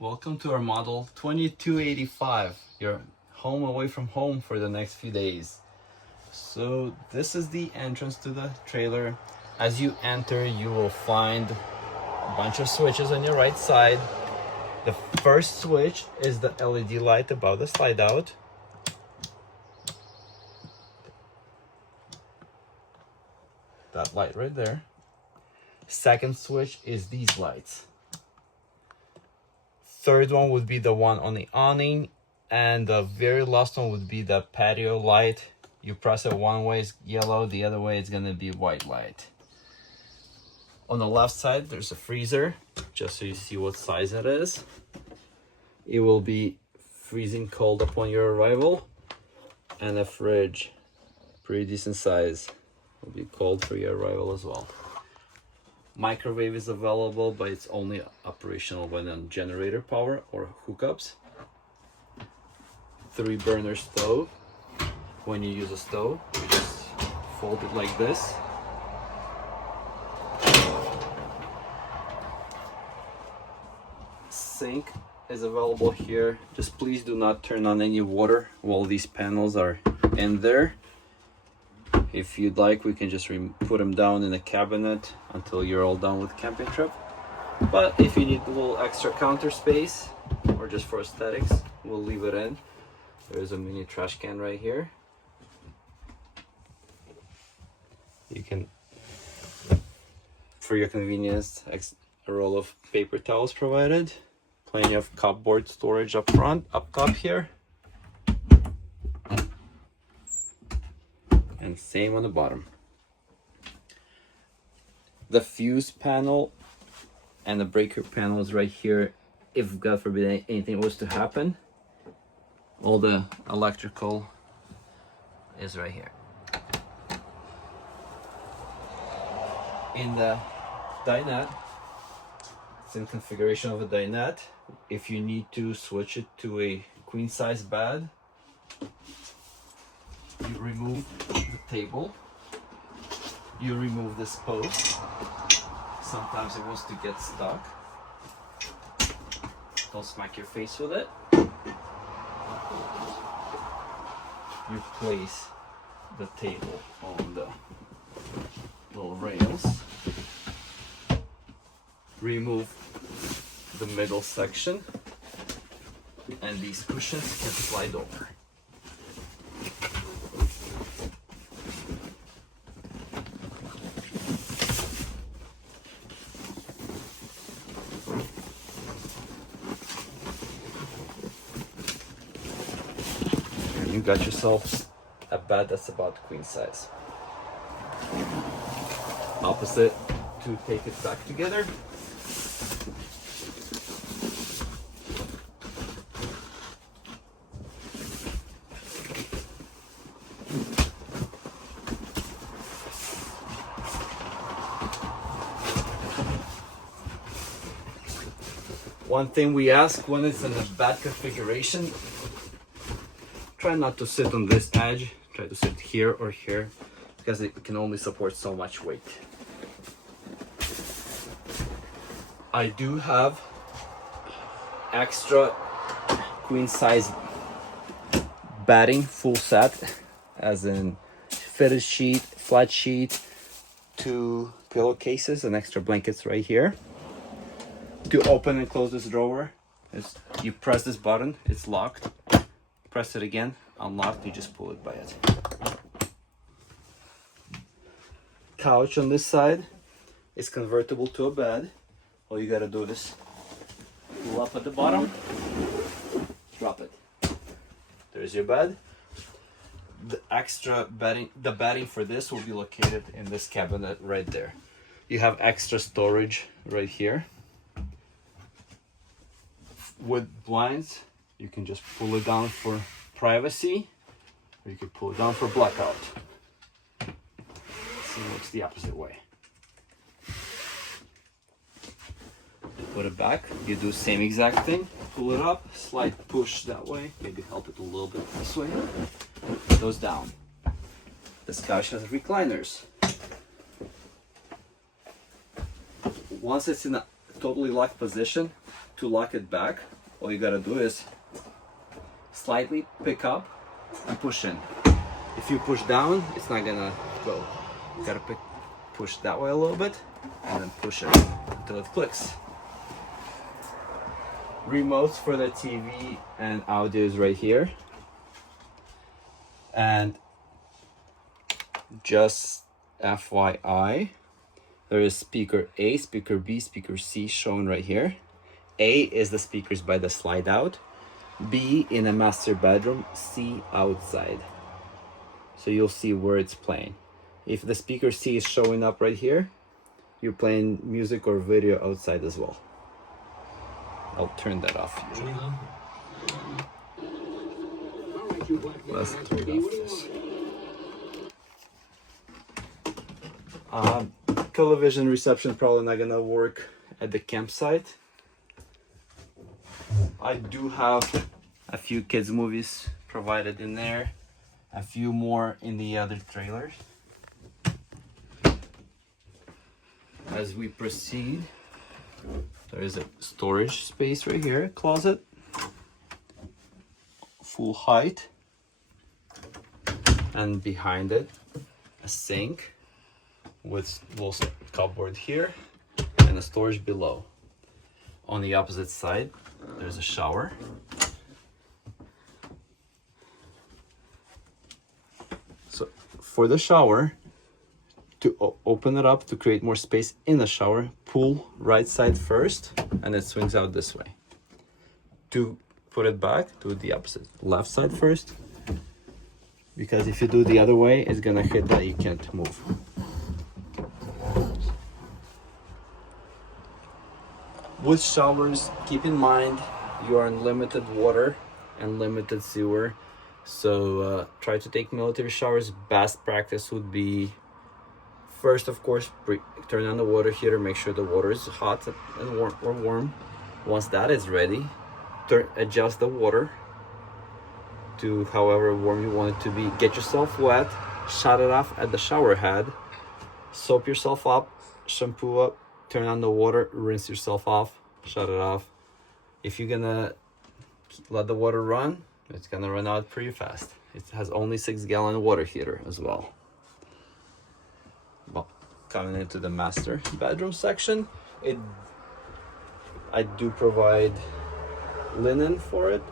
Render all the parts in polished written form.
Welcome to our model 2285, your home away from home for the next few days. So this is the entrance to the trailer. As you enter, you will find a bunch of switches on your right side. The first switch is the LED light above the slide out. That light right there. Second switch is these lights. Third one would be the one on the awning, and the very last one would be the patio light. You press it one way, it's yellow, the other way it's gonna be white light. On the left side, there's a freezer, just so you see what size it is. It will be freezing cold upon your arrival, and a fridge, pretty decent size, will be cold for your arrival as well. Microwave is available, but it's only operational when on generator power or hookups. 3-burner stove. When you use a stove, you just fold it like this. Sink is available here. Just please do not turn on any water while these panels are in there. If you'd like, we can just put them down in a cabinet until you're all done with the camping trip. But if you need a little extra counter space or just for aesthetics, we'll leave it in. There's a mini trash can right here. You can, for your convenience, a roll of paper towels provided. Plenty of cupboard storage up front, up top here. And same on the bottom. The fuse panel and the breaker panel is right here. If God forbid anything was to happen, all the electrical is right here. In the dinette, it's in configuration of a dinette. If you need to switch it to a queen size bed, you remove the table, you remove this post. Sometimes it wants to get stuck. Don't smack your face with it. You place the table on the little rails. Remove the middle section, and these cushions can slide over. You got yourself a bed that's about queen size. Opposite to take it back together. One thing we ask when it's in a bad configuration, try not to sit on this edge, try to sit here or here, because it can only support so much weight. I do have extra queen size batting, full set, as in fitted sheet, flat sheet, 2 pillowcases and extra blankets right here. To open and close this drawer, you press this button, it's locked. Press it again, unlocked, you just pull it by it. Couch on this side is convertible to a bed. All you gotta do is pull up at the bottom, drop it. There's your bed. The extra bedding, the bedding for this will be located in this cabinet right there. You have extra storage right here. With blinds, you can just pull it down for privacy, or you could pull it down for blackout. See, it works the opposite way. Put it back, you do the same exact thing, pull it up, slight push that way, maybe help it a little bit this way, it goes down. This couch has recliners. Once it's in a totally locked position, to lock it back, all you gotta do is slightly pick up and push in. If you push down, it's not gonna go. You gotta push that way a little bit and then push it until it clicks. Remotes for the TV and audio is right here. And just FYI, there is speaker A, speaker B, speaker C shown right here. A is the speakers by the slide out, B in a master bedroom, C outside. So you'll see where it's playing. If the speaker C is showing up right here, you're playing music or video outside as well. I'll turn that off usually. Let's turn off this. Television reception probably not gonna work at the campsite. I do have a few kids movies provided in there, a few more in the other trailers. As we proceed, there is a storage space right here, closet, full height, and behind it a sink with little cupboard here and a storage below. On the opposite side there's a shower. So for the shower, to open it up to create more space in the shower, pull right side first and it swings out this way. To put it back, do the opposite, left side first, because if you do the other way, it's gonna hit that you can't move. With showers, keep in mind you are in limited water and limited sewer, so try to take military showers. Best practice would be, first of course, turn on the water heater, make sure the water is hot and warm. Once that is ready, adjust the water to however warm you want it to be. Get yourself wet, shut it off at the shower head, soap yourself up, shampoo up, turn on the water, rinse yourself off, shut it off. If you're gonna let the water run, it's gonna run out pretty fast. It has only 6-gallon water heater as well. Well, coming into the master bedroom section, I do provide linen for it,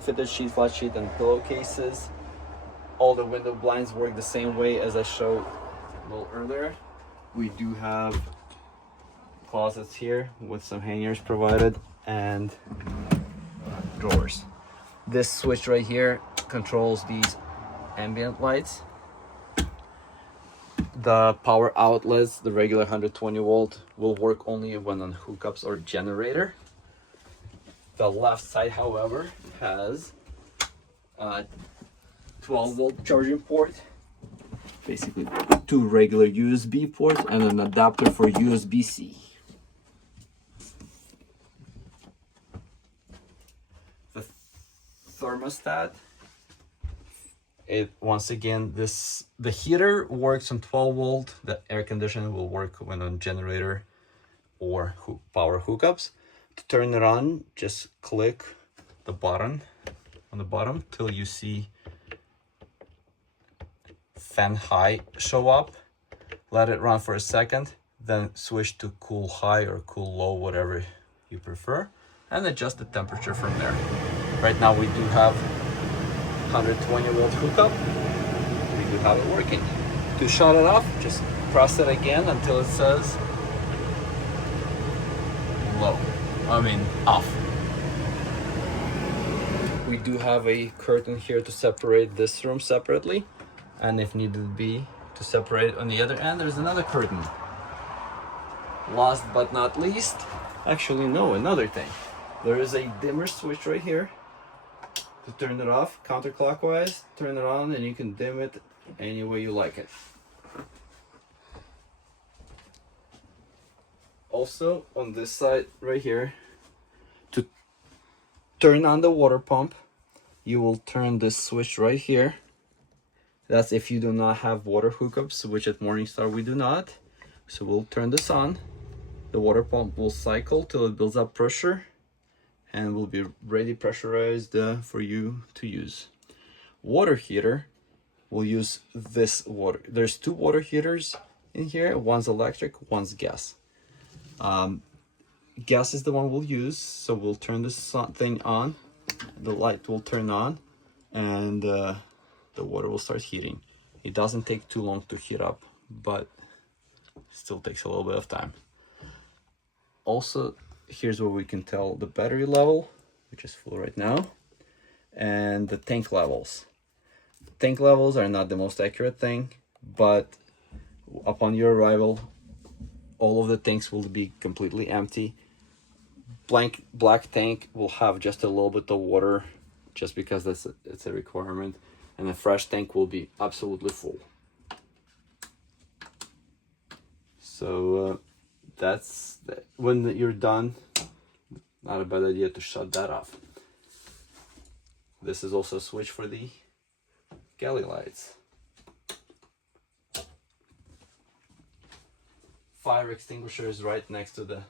fitted sheet, flat sheet, and pillowcases. All the window blinds work the same way as I showed a little earlier. We do have closets here with some hangers provided and drawers. This switch right here controls these ambient lights. The power outlets, the regular 120 volt, will work only when on hookups or generator. The left side, however, has a 12 volt charging port, basically 2 regular USB ports and an adapter for USB-C. The thermostat, once again, the heater works on 12 volt. The air conditioner will work when on generator or power hookups. To turn it on, just click the button on the bottom till you see fan high show up. Let it run for a second, then switch to cool high or cool low, whatever you prefer, and adjust the temperature from there. Right now we do have 120 volt hookup. We do have it working. To shut it off, just press it again until it says low. Off. We do have a curtain here to separate this room separately, and if needed be to separate on the other end, there's another curtain. Last but not least, actually no, another thing. There is a dimmer switch right here to turn it off counterclockwise, turn it on, and you can dim it any way you like it. Also on this side right here, to turn on the water pump, you will turn this switch right here. That's if you do not have water hookups, which at Morningstar we do not. So we'll turn this on. The water pump will cycle till it builds up pressure and will be ready pressurized for you to use. Water heater will use this water. There's two water heaters in here. One's electric, one's gas. Gas is the one we'll use, so we'll turn this thing on. The light will turn on, and the water will start heating. It doesn't take too long to heat up, but still takes a little bit of time. Also, here's where we can tell the battery level, which is full right now, and the tank levels. The tank levels are not the most accurate thing, but upon your arrival, all of the tanks will be completely empty. Black tank will have just a little bit of water, just because it's a requirement, and a fresh tank will be absolutely full. So when you're done, not a bad idea to shut that off. This is also a switch for the galley lights. Fire extinguishers right next to the door.